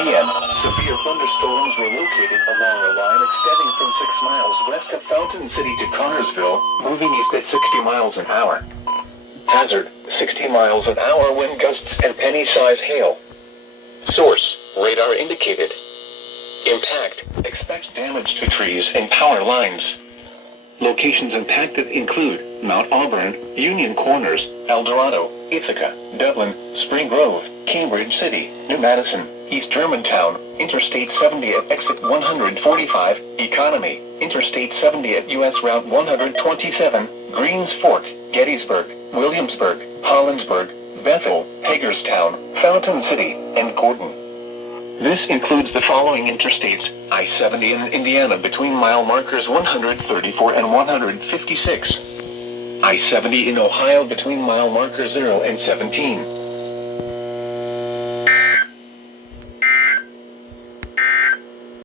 p.m., severe thunderstorms were located along a line extending from 6 miles west of Fountain City to Connorsville, moving east at 60 miles an hour. Hazard, 60 miles an hour wind gusts and penny-size hail. Source, radar indicated. Impact, expect damage to trees and power lines. Locations impacted include Mount Auburn, Union Corners, El Dorado, Ithaca, Dublin, Spring Grove, Cambridge City, New Madison, East Germantown, Interstate 70 at exit 145, Economy, Interstate 70 at U.S. Route 127, Greens Fork, Gettysburg, Williamsburg, Hollinsburg, Bethel, Hagerstown, Fountain City, and Gordon. This includes the following interstates: I-70 in Indiana between mile markers 134 and 156. I-70 in Ohio between mile markers 0 and 17.